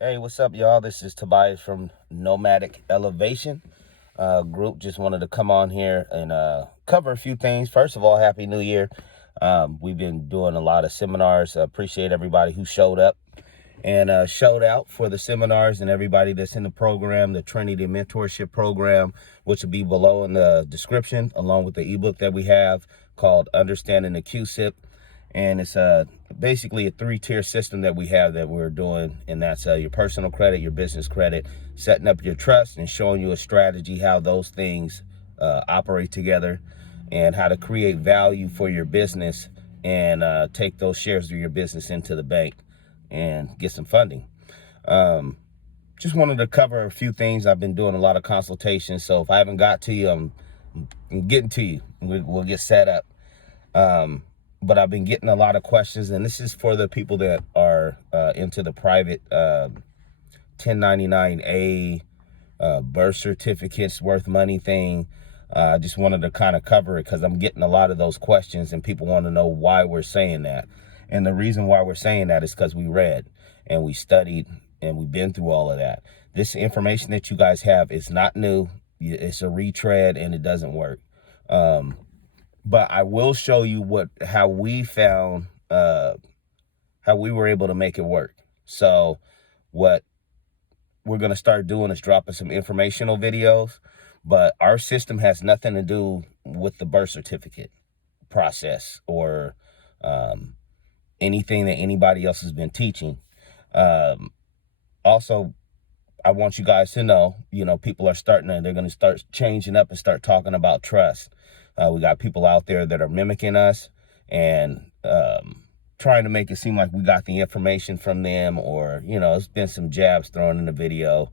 Hey, what's up, y'all? This is Tobias from Nomadic Elevation Group. Just wanted to come on here and cover a few things. First of all, Happy New Year. We've been doing a lot of seminars. Appreciate everybody who showed up and showed out for the seminars and everybody that's in the program, the Trinity Mentorship Program, which will be below in the description, along with the ebook that we have called Understanding the QSIP. And it's basically a 3-tier system that we have that we're doing, and that's your personal credit, your business credit, setting up your trust, and showing you a strategy how those things operate together, and how to create value for your business and take those shares of your business into the bank and get some funding. Just wanted to cover a few things. I've been doing a lot of consultations, so if I haven't got to you, I'm getting to you. We'll get set up. But I've been getting a lot of questions, and this is for the people that are into the private 1099A birth certificates worth money thing. I just wanted to kind of cover it because I'm getting a lot of those questions, and people want to know why we're saying that. And the reason why we're saying that is because we read and we studied and we've been through all of that. This information that you guys have is not new. It's a retread, and it doesn't work. But I will show you how we found, how we were able to make it work. So what we're going to start doing is dropping some informational videos, but our system has nothing to do with the birth certificate process or anything that anybody else has been teaching. Also, I want you guys to know, people are they're going to start changing up and start talking about trust. We got people out there that are mimicking us and trying to make it seem like we got the information from them, or, it's been some jabs thrown in the video.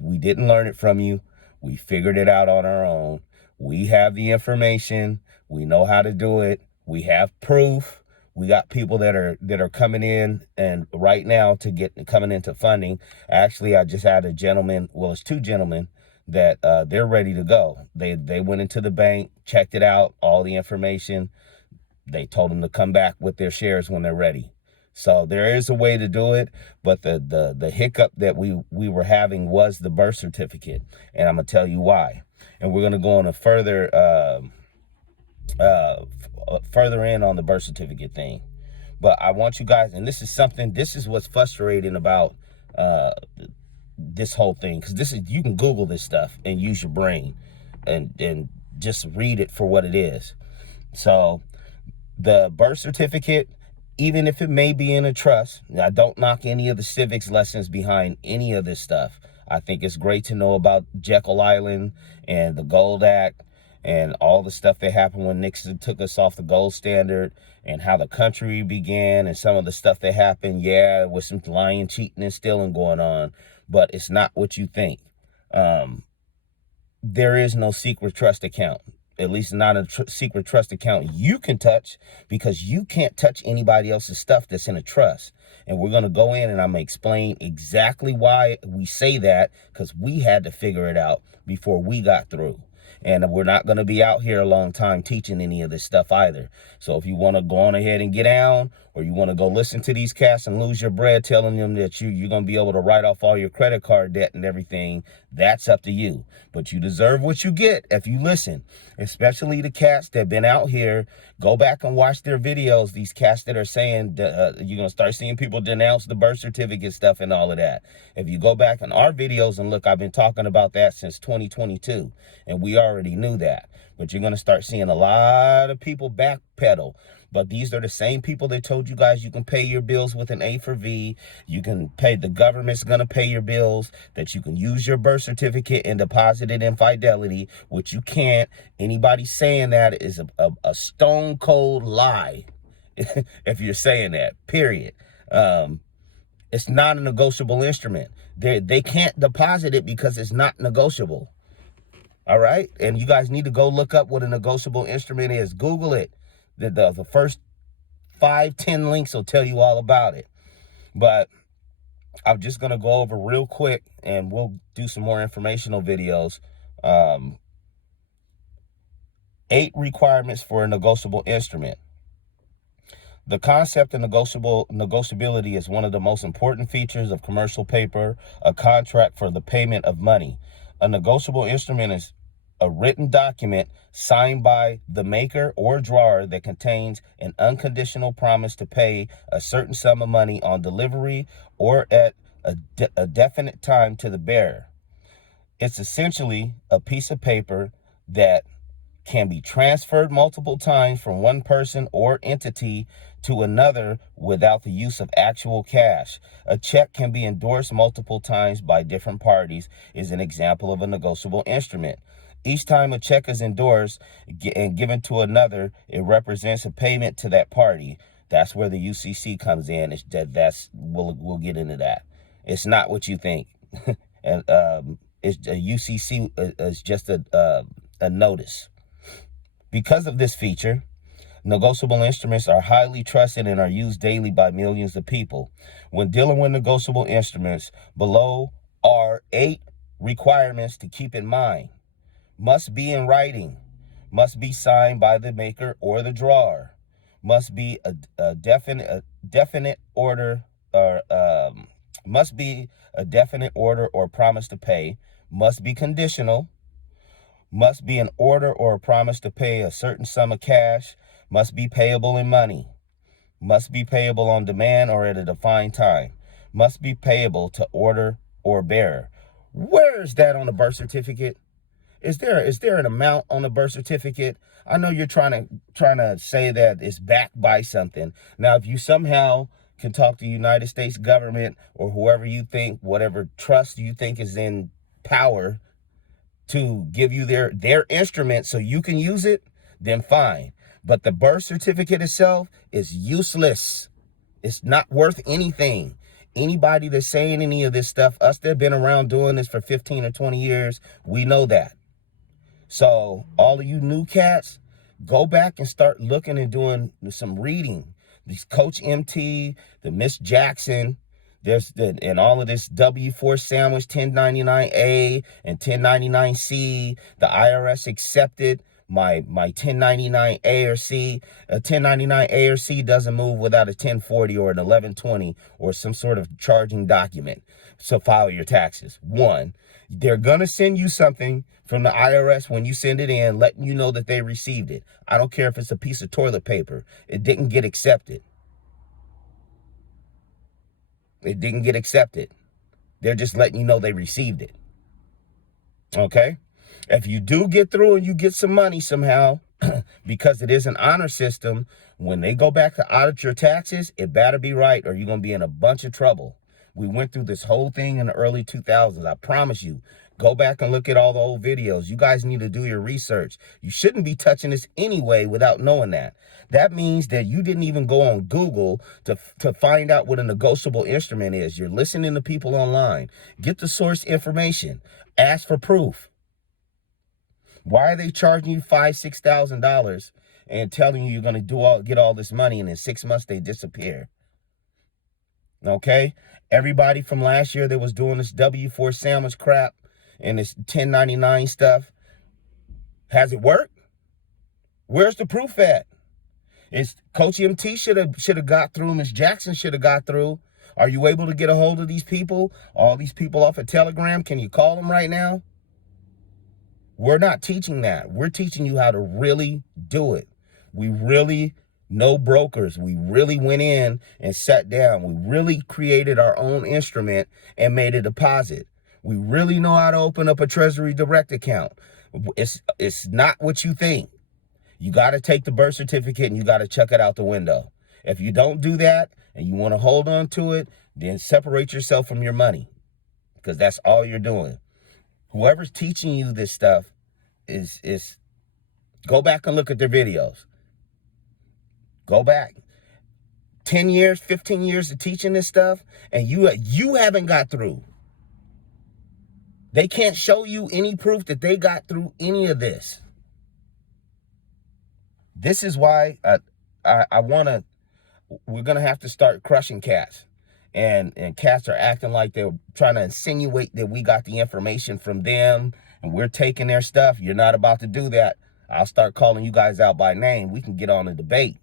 We didn't learn it from you. We figured it out on our own. We have the information. We know how to do it. We have proof. We got people that are coming in and right now coming into funding. Actually, I just had a gentleman, well, it's 2 gentlemen that they're ready to go. They went into the bank, checked it out, all the information. They told them to come back with their shares when they're ready. So there is a way to do it, but the hiccup that we were having was the birth certificate, and I'm gonna tell you why. And we're gonna go on a further in on the birth certificate thing. But I want you guys, and this is what's frustrating about this whole thing, because you can Google this stuff and use your brain and just read it for what it is. So the birth certificate, even if it may be in a trust, I don't knock any of the civics lessons behind any of this stuff. I think it's great to know about Jekyll Island and the Gold Act and all the stuff that happened when Nixon took us off the gold standard, and how the country began, and some of the stuff that happened. Yeah, with some lying, cheating, and stealing going on, but it's not what you think. There is no secret trust account, at least not a secret trust account you can touch, because you can't touch anybody else's stuff that's in a trust. And we're going to go in and I'm going to explain exactly why we say that, because we had to figure it out before we got through. And we're not going to be out here a long time teaching any of this stuff either. So if you want to go on ahead and get down, or you want to go listen to these cats and lose your bread telling them that you're going to be able to write off all your credit card debt and everything, that's up to you. But you deserve what you get if you listen, especially the cats that have been out here. Go back and watch their videos. These cats that are saying you're going to start seeing people denounce the birth certificate stuff and all of that. If you go back in our videos and look, I've been talking about that since 2022, and we already knew that. But you're going to start seeing a lot of people backpedal. But these are the same people that told you guys you can pay your bills with an A for V. You can pay, the government's going to pay your bills, that you can use your birth certificate and deposit it in Fidelity, which you can't. Anybody saying that is a stone cold lie if you're saying that, period. It's not a negotiable instrument. They can't deposit it because it's not negotiable. All right? And you guys need to go look up what a negotiable instrument is. Google it. The first 5-10 links will tell you all about it. But I'm just going to go over real quick, and we'll do some more informational videos. 8 requirements for a negotiable instrument. The concept of negotiability is one of the most important features of commercial paper, a contract for the payment of money. A negotiable instrument is a written document signed by the maker or drawer that contains an unconditional promise to pay a certain sum of money on delivery or at a definite time to the bearer. It's essentially a piece of paper that can be transferred multiple times from one person or entity to another without the use of actual cash. A check can be endorsed multiple times by different parties is an example of a negotiable instrument. Each time a check is endorsed and given to another, it represents a payment to that party. That's where the UCC comes in. We'll get into that. It's not what you think. And it's a UCC is just a notice. Because of this feature, negotiable instruments are highly trusted and are used daily by millions of people. When dealing with negotiable instruments, below are 8 requirements to keep in mind. Must be in writing. Must be signed by the maker or the drawer. Must be a definite order must be a definite order or promise to pay. Must be conditional. Must be an order or a promise to pay a certain sum of cash. Must be payable in money. Must be payable on demand or at a defined time. Must be payable to order or bearer. Where is that on the birth certificate? Is there an amount on the birth certificate? I know you're trying to say that it's backed by something. Now, if you somehow can talk to the United States government or whoever you think, whatever trust you think is in power to give you their instrument so you can use it, then fine. But the birth certificate itself is useless. It's not worth anything. Anybody that's saying any of this stuff, us that have been around doing this for 15 or 20 years, we know that. So all of you new cats, go back and start looking and doing some reading. These Coach MT, the Miss Jackson, and all of this W4 sandwich 1099A and 1099C, the IRS accepted my 1099A or C. A 1099A or C doesn't move without a 1040 or an 1120 or some sort of charging document. So file your taxes. 1, they're going to send you something from the IRS when you send it in, letting you know that they received it. I don't care if it's a piece of toilet paper. It didn't get accepted. It didn't get accepted. They're just letting you know they received it. Okay? If you do get through and you get some money somehow, because it is an honor system, when they go back to audit your taxes, it better be right or you're going to be in a bunch of trouble. We went through this whole thing in the early 2000s. I promise you. Go back and look at all the old videos. You guys need to do your research. You shouldn't be touching this anyway without knowing that. That means that you didn't even go on Google to find out what a negotiable instrument is. You're listening to people online. Get the source information. Ask for proof. Why are they charging you $5,000-$6,000 and telling you you're going to get all this money and in 6 months they disappear? Okay? Everybody from last year that was doing this W4 sandwich crap and this 1099 stuff, has it worked? Where's the proof at? It's Coach MT should have got through. Miss Jackson should have got through. Are you able to get a hold of these people? All these people off of Telegram, can you call them right now? We're not teaching that. We're teaching you how to really do it. We really know brokers. We really went in and sat down. We really created our own instrument and made a deposit. We really know how to open up a Treasury Direct account. It's not what you think. You got to take the birth certificate and you got to chuck it out the window. If you don't do that and you want to hold on to it, then separate yourself from your money, because that's all you're doing. Whoever's teaching you this stuff is go back and look at their videos. Go back. 10 years, 15 years of teaching this stuff, and you haven't got through. They can't show you any proof that they got through any of this. This is why we're going to have to start crushing cats. And cats are acting like they're trying to insinuate that we got the information from them and we're taking their stuff. You're not about to do that. I'll start calling you guys out by name. We can get on a debate.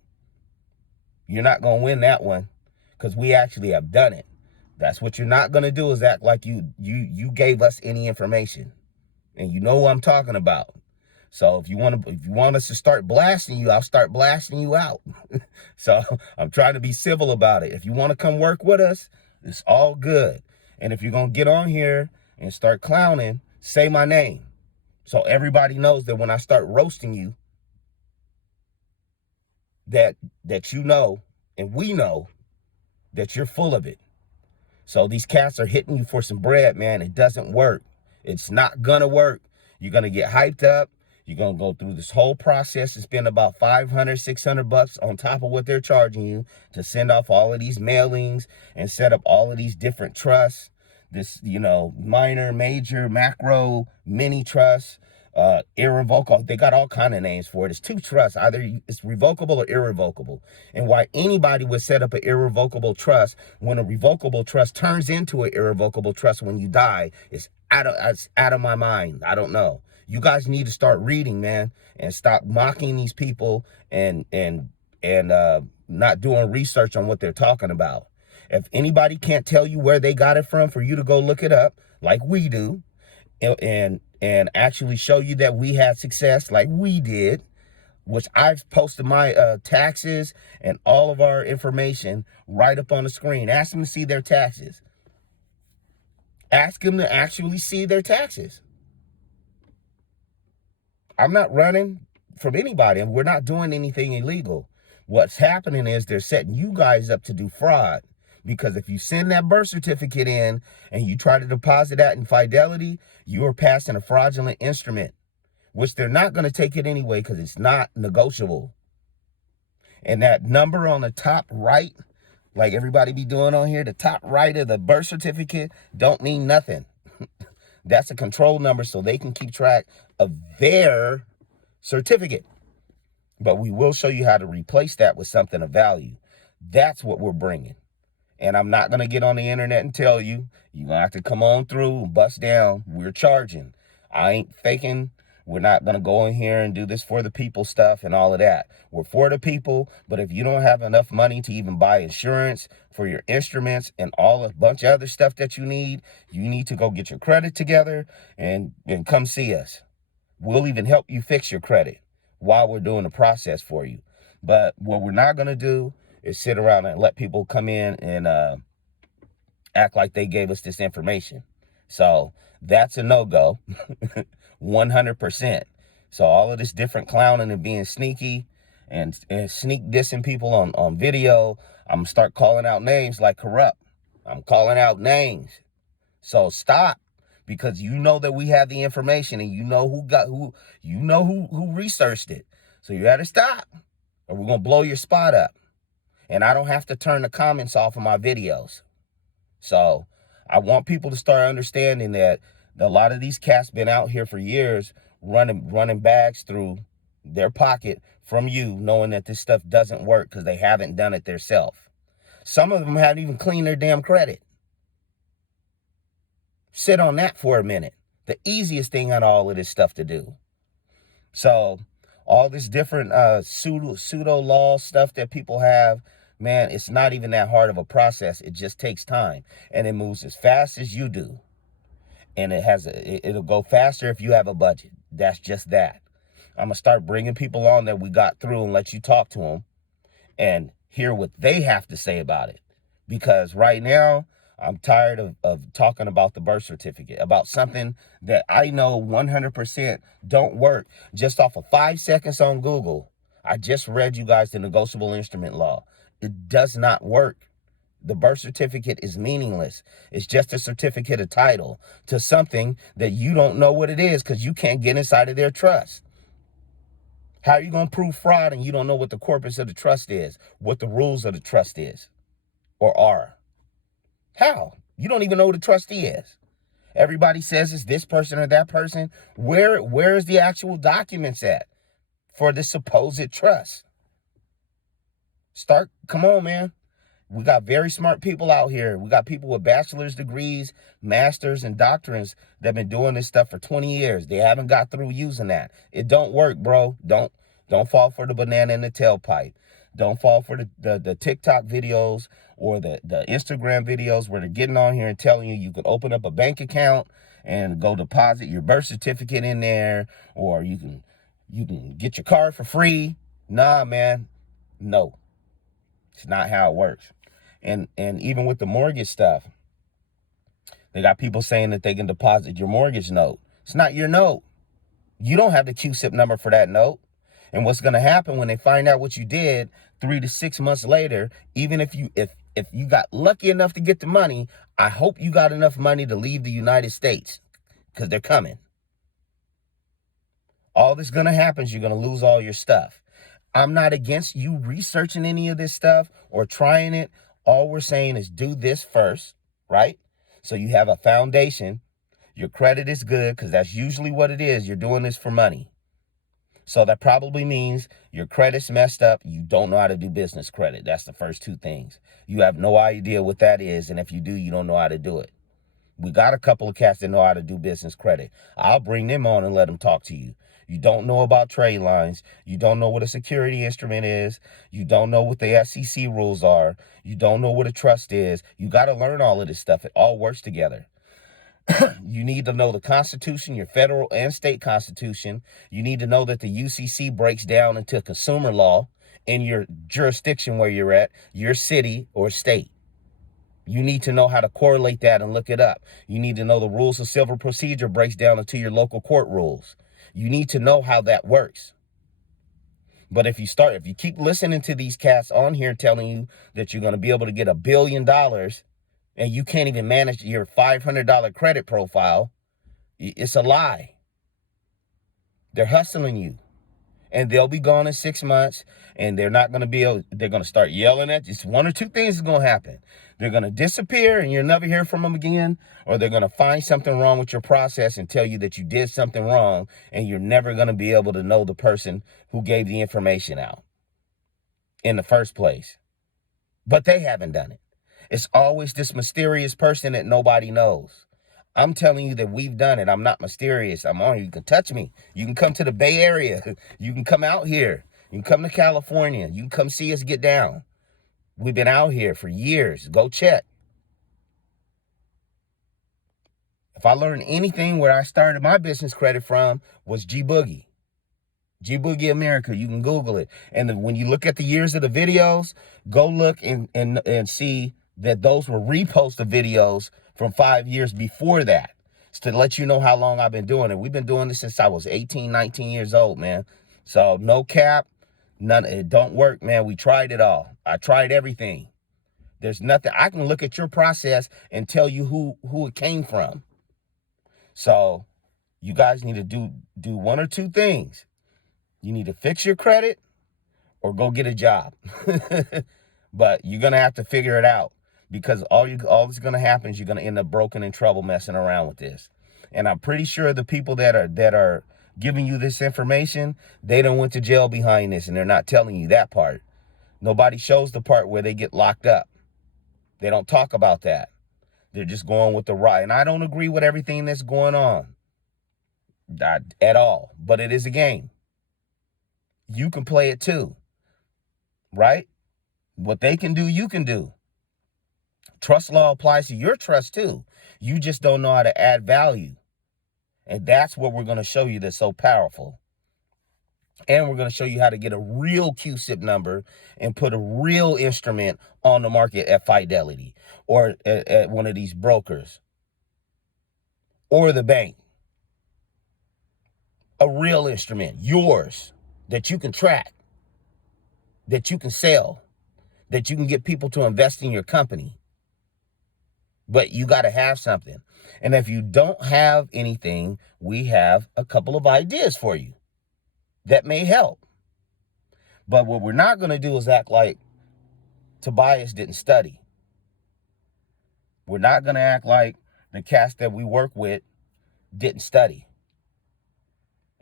You're not going to win that one because we actually have done it. That's what you're not going to do, is act like you gave us any information. And you know what I'm talking about. So if you want us to start blasting you, I'll start blasting you out. So I'm trying to be civil about it. If you want to come work with us, it's all good. And if you're going to get on here and start clowning, say my name. So everybody knows that when I start roasting you, that you know, and we know that you're full of it. So these cats are hitting you for some bread, man. It doesn't work. It's not going to work. You're going to get hyped up. You're going to go through this whole process and spend about $500, $600 on top of what they're charging you to send off all of these mailings and set up all of these different trusts. This, minor, major, macro, mini trusts, irrevocable. They got all kind of names for it. It's 2 trusts. Either it's revocable or irrevocable. And why anybody would set up an irrevocable trust when a revocable trust turns into an irrevocable trust when you die is out of my mind. I don't know. You guys need to start reading, man, and stop mocking these people and not doing research on what they're talking about. If anybody can't tell you where they got it from for you to go look it up, like we do, and actually show you that we had success like we did, which I've posted my taxes and all of our information right up on the screen. Ask them to see their taxes. Ask them to actually see their taxes. I'm not running from anybody, and we're not doing anything illegal. What's happening is they're setting you guys up to do fraud. Because if you send that birth certificate in and you try to deposit that in Fidelity, you are passing a fraudulent instrument, which they're not going to take it anyway because it's not negotiable. And that number on the top right, like everybody be doing on here, the top right of the birth certificate don't mean nothing. That's a control number so they can keep track of their certificate. But we will show you how to replace that with something of value. That's what we're bringing. And I'm not going to get on the internet and tell you. You're going to have to come on through and bust down. We're charging. I ain't faking. We're not going to go in here and do this for the people stuff and all of that. We're for the people, but if you don't have enough money to even buy insurance for your instruments and a bunch of other stuff that you need to go get your credit together and come see us. We'll even help you fix your credit while we're doing the process for you. But what we're not going to do is sit around and let people come in and act like they gave us this information. So that's a no-go. 100%. So all of this different clowning and being sneaky and sneak dissing people on video, I'm gonna start calling out names like Corrupt. I'm calling out names. So stop, because you know that we have the information and you know who researched it. So you gotta stop or we're gonna blow your spot up. And I don't have to turn the comments off of my videos. So I want people to start understanding that a lot of these cats been out here for years running bags through their pocket from you, knowing that this stuff doesn't work because they haven't done it themselves. Some of them haven't even cleaned their damn credit. Sit on that for a minute. The easiest thing out of all of this stuff to do. So all this different pseudo law stuff that people have, man, it's not even that hard of a process. It just takes time, and it moves as fast as you do. And it'll go faster if you have a budget. That's just that. I'm going to start bringing people on that we got through and let you talk to them and hear what they have to say about it. Because right now, I'm tired of talking about the birth certificate, about something that I know 100% don't work just off of 5 seconds on Google. I just read you guys the negotiable instrument law. It does not work. The birth certificate is meaningless. It's just a certificate of title to something that you don't know what it is because you can't get inside of their trust. How are you going to prove fraud and you don't know what the corpus of the trust is, what the rules of the trust is or are? How? You don't even know who the trustee is. Everybody says it's this person or that person. Where is the actual documents at for this supposed trust? Come on, man. We got very smart people out here. We got people with bachelor's degrees, masters, and doctorates that have been doing this stuff for 20 years. They haven't got through using that. It don't work, bro. Don't fall for the banana in the tailpipe. Don't fall for the TikTok videos or the Instagram videos where they're getting on here and telling you you can open up a bank account and go deposit your birth certificate in there, or you can get your car for free. Nah, man. No. It's not how it works. And even with the mortgage stuff, they got people saying that they can deposit your mortgage note. It's not your note. You don't have the QSIP number for that note. And what's going to happen when they find out what you did 3 to 6 months later, even if you got lucky enough to get the money, I hope you got enough money to leave the United States, because they're coming. All that's going to happen is you're going to lose all your stuff. I'm not against you researching any of this stuff or trying it. All we're saying is do this first, right? So you have a foundation. Your credit is good, because that's usually what it is. You're doing this for money. So that probably means your credit's messed up. You don't know how to do business credit. That's the first two things. You have no idea what that is. And if you do, you don't know how to do it. We got a couple of cats that know how to do business credit. I'll bring them on and let them talk to you. You don't know about trade lines. You don't know what a security instrument is. You don't know what the SEC rules are. You don't know what a trust is. You got to learn all of this stuff. It all works together. You need to know the Constitution, your federal and state constitution. You need to know that the UCC breaks down into consumer law in your jurisdiction where you're at, your city or state. You need to know how to correlate that and look it up. You need to know the rules of civil procedure breaks down into your local court rules. You need to know how that works. But if you keep listening to these cats on here telling you that you're going to be able to get $1 billion and you can't even manage your $500 credit profile, it's a lie. They're hustling you. And they'll be gone in 6 months, and they're not going to be able, they're going to start yelling at you. Just one or two things is going to happen. They're going to disappear and you'll never hear from them again, or they're going to find something wrong with your process and tell you that you did something wrong, and you're never going to be able to know the person who gave the information out in the first place. But they haven't done it. It's always this mysterious person that nobody knows. I'm telling you that we've done it. I'm not mysterious. I'm on you. You can touch me. You can come to the Bay Area. You can come out here. You can come to California. You can come see us get down. We've been out here for years. Go check. If I learned anything where I started my business credit from was G-Boogie. G-Boogie America. You can Google it. And when you look at the years of the videos, go look and see that those were repost of videos from 5 years before that. It's to let you know how long I've been doing it. We've been doing this since I was 18, 19 years old, man. So no cap, none. It don't work, man. We tried it all. I tried everything. There's nothing. I can look at your process and tell you who it came from. So you guys need to do one or two things. You need to fix your credit or go get a job. But you're going to have to figure it out, because all that's going to happen is you're going to end up broken in trouble messing around with this. And I'm pretty sure the people that are giving you this information, they done went to jail behind this, and they're not telling you that part. Nobody shows the part where they get locked up. They don't talk about that. They're just going with the right. And I don't agree with everything that's going on. Not at all. But it is a game. You can play it too. Right? What they can do, you can do. Trust law applies to your trust too. You just don't know how to add value. And that's what we're going to show you that's so powerful. And we're going to show you how to get a real QSIP number and put a real instrument on the market at Fidelity or at one of these brokers or the bank. A real instrument, yours, that you can track, that you can sell, that you can get people to invest in your company. But you got to have something. And if you don't have anything, we have a couple of ideas for you that may help. But what we're not going to do is act like Tobias didn't study. We're not going to act like the cast that we work with didn't study.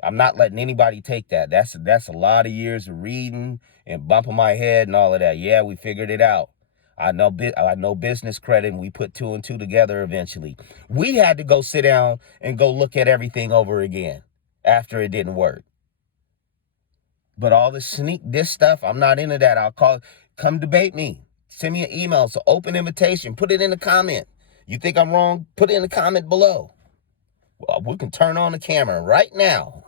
I'm not letting anybody take that. That's a lot of years of reading and bumping my head and all of that. Yeah, we figured it out. I know business credit, and we put two and two together eventually. We had to go sit down and go look at everything over again after it didn't work. But all this sneak this stuff, I'm not into that. Come debate me. Send me an email. It's an open invitation. Put it in the comment. You think I'm wrong? Put it in the comment below. Well, we can turn on the camera right now,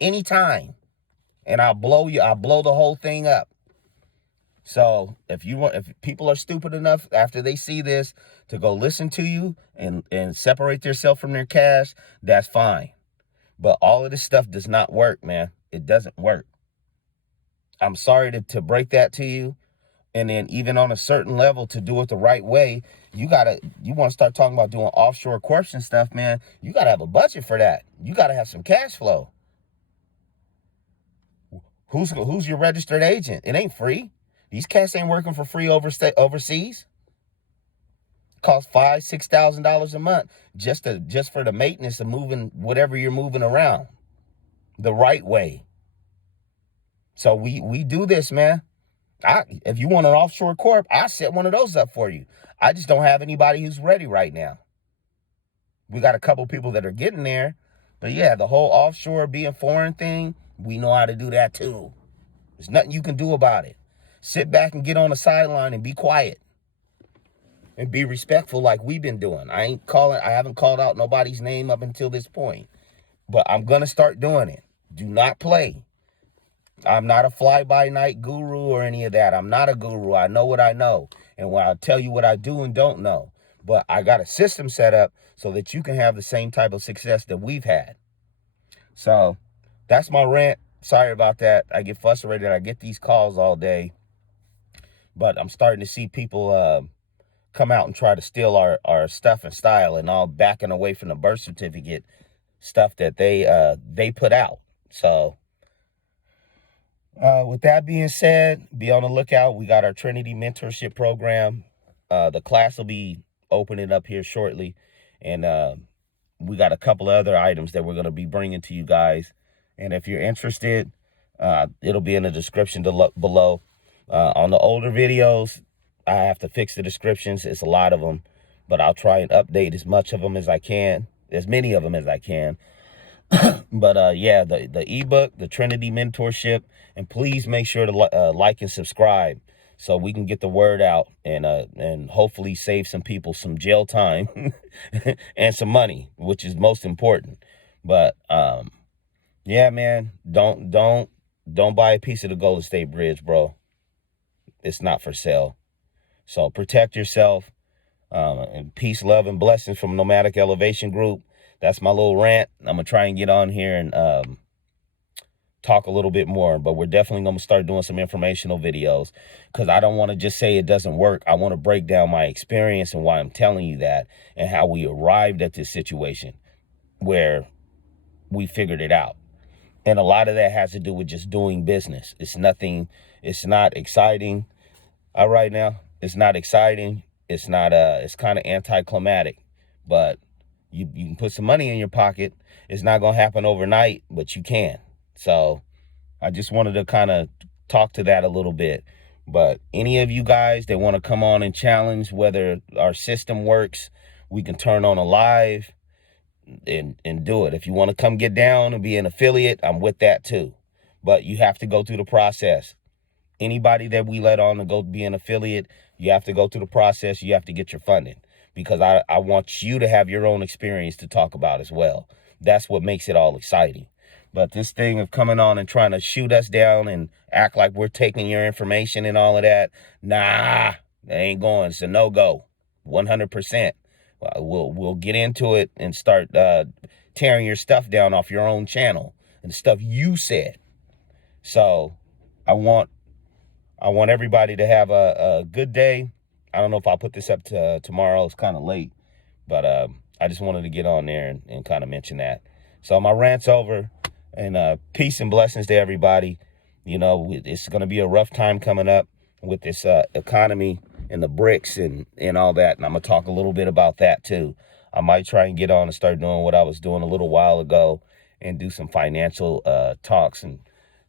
anytime, and I'll blow the whole thing up. So if people are stupid enough after they see this to go listen to you and separate themselves from their cash, that's fine. But all of this stuff does not work, man. It doesn't work. I'm sorry to break that to you. And then even on a certain level, to do it the right way, you want to start talking about doing offshore corps and stuff, man. You got to have a budget for that. You got to have some cash flow. Who's your registered agent? It ain't free. These cats ain't working for free overseas. Cost $5,000-$6,000 a month just for the maintenance of moving whatever you're moving around the right way. So we do this, man. If you want an offshore corp, I'll set one of those up for you. I just don't have anybody who's ready right now. We got a couple people that are getting there. But yeah, the whole offshore being foreign thing, we know how to do that too. There's nothing you can do about it. Sit back and get on the sideline and be quiet. And be respectful like we've been doing. I haven't called out nobody's name up until this point. But I'm going to start doing it. Do not play. I'm not a fly-by-night guru or any of that. I'm not a guru. I know what I know. And when I tell you what I do and don't know. But I got a system set up so that you can have the same type of success that we've had. So that's my rant. Sorry about that. I get frustrated. I get these calls all day. But I'm starting to see people come out and try to steal our stuff and style, and all backing away from the birth certificate stuff that they put out. So with that being said, be on the lookout. We got our Trinity mentorship program. The class will be opening up here shortly, and we got a couple of other items that we're going to be bringing to you guys. And if you're interested, it'll be in the description below. On the older videos, I have to fix the descriptions. It's a lot of them, but I'll try and update as much of them as I can, as many of them as I can. But yeah, the ebook, the Trinity mentorship, and please make sure to like and subscribe so we can get the word out and hopefully save some people some jail time and some money, which is most important. But yeah, man, don't buy a piece of the Golden State Bridge, bro. It's not for sale. So protect yourself. And peace, love, and blessings from Nomadic Elevation Group. That's my little rant. I'm going to try and get on here and talk a little bit more. But we're definitely going to start doing some informational videos, because I don't want to just say it doesn't work. I want to break down my experience and why I'm telling you that, and how we arrived at this situation where we figured it out. And a lot of that has to do with just doing business. It's not exciting right now. It's not exciting. It's not, it's kind of anticlimactic, but you can put some money in your pocket. It's not going to happen overnight, but you can. So I just wanted to kind of talk to that a little bit. But any of you guys that want to come on and challenge whether our system works, we can turn on a live and do it. If you want to come get down and be an affiliate, I'm with that too. But you have to go through the process. Anybody that we let on to go be an affiliate, you have to go through the process. You have to get your funding, because I want you to have your own experience to talk about as well. That's what makes it all exciting. But this thing of coming on and trying to shoot us down and act like we're taking your information and all of that, nah, that ain't going. It's a no-go, 100%. We'll get into it and start tearing your stuff down off your own channel and stuff you said. So I want everybody to have a good day. I don't know if I'll put this up to tomorrow. It's kind of late. But I just wanted to get on there and kind of mention that. So my rant's over. And peace and blessings to everybody. You know, it's going to be a rough time coming up with this economy and the bricks and all that. And I'm going to talk a little bit about that too. I might try and get on and start doing what I was doing a little while ago and do some financial talks and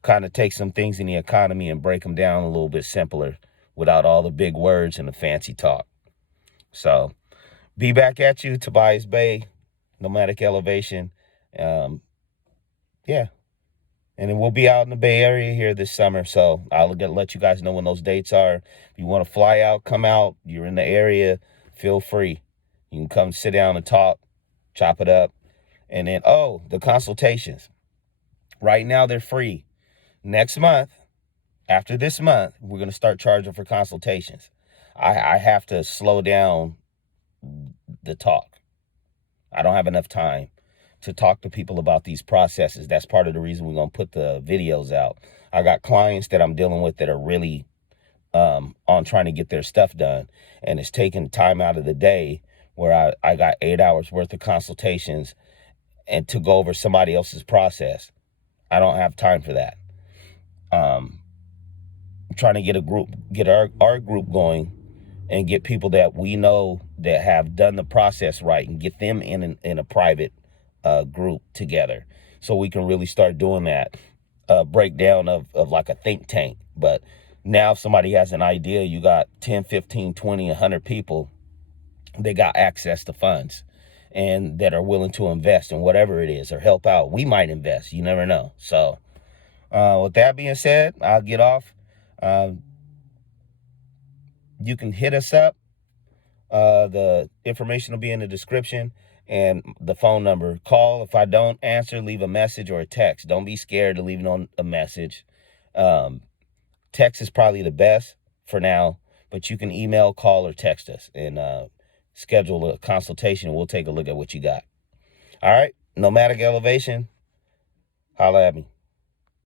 kind of take some things in the economy and break them down a little bit simpler without all the big words and the fancy talk. So be back at you, Tobias Bay, Nomadic Elevation. Yeah. And then we'll be out in the Bay Area here this summer. So I'll let you guys know when those dates are. If you want to fly out, come out, you're in the area, feel free. You can come sit down and talk, chop it up. And then, the consultations. Right now, they're free. Next month, after this month, we're going to start charging for consultations. I have to slow down the talk. I don't have enough time to talk to people about these processes. That's part of the reason we're going to put the videos out. I got clients that I'm dealing with that are really on trying to get their stuff done. And it's taking time out of the day where I got 8 hours worth of consultations and to go over somebody else's process. I don't have time for that. I'm trying to get our group going and get people that we know that have done the process right and get them in a private group together so we can really start doing that breakdown of like a think tank. But now if somebody has an idea, you got 10, 15, 20, 100 people, they got access to funds and that are willing to invest in whatever it is or help out. We might invest, you never know. So with that being said, I'll get off. You can hit us up. The information will be in the description and the phone number. Call. If I don't answer, leave a message or a text. Don't be scared to leave a message. Text is probably the best for now, but you can email, call, or text us and schedule a consultation, and we'll take a look at what you got. All right, Nomadic Elevation, holla at me.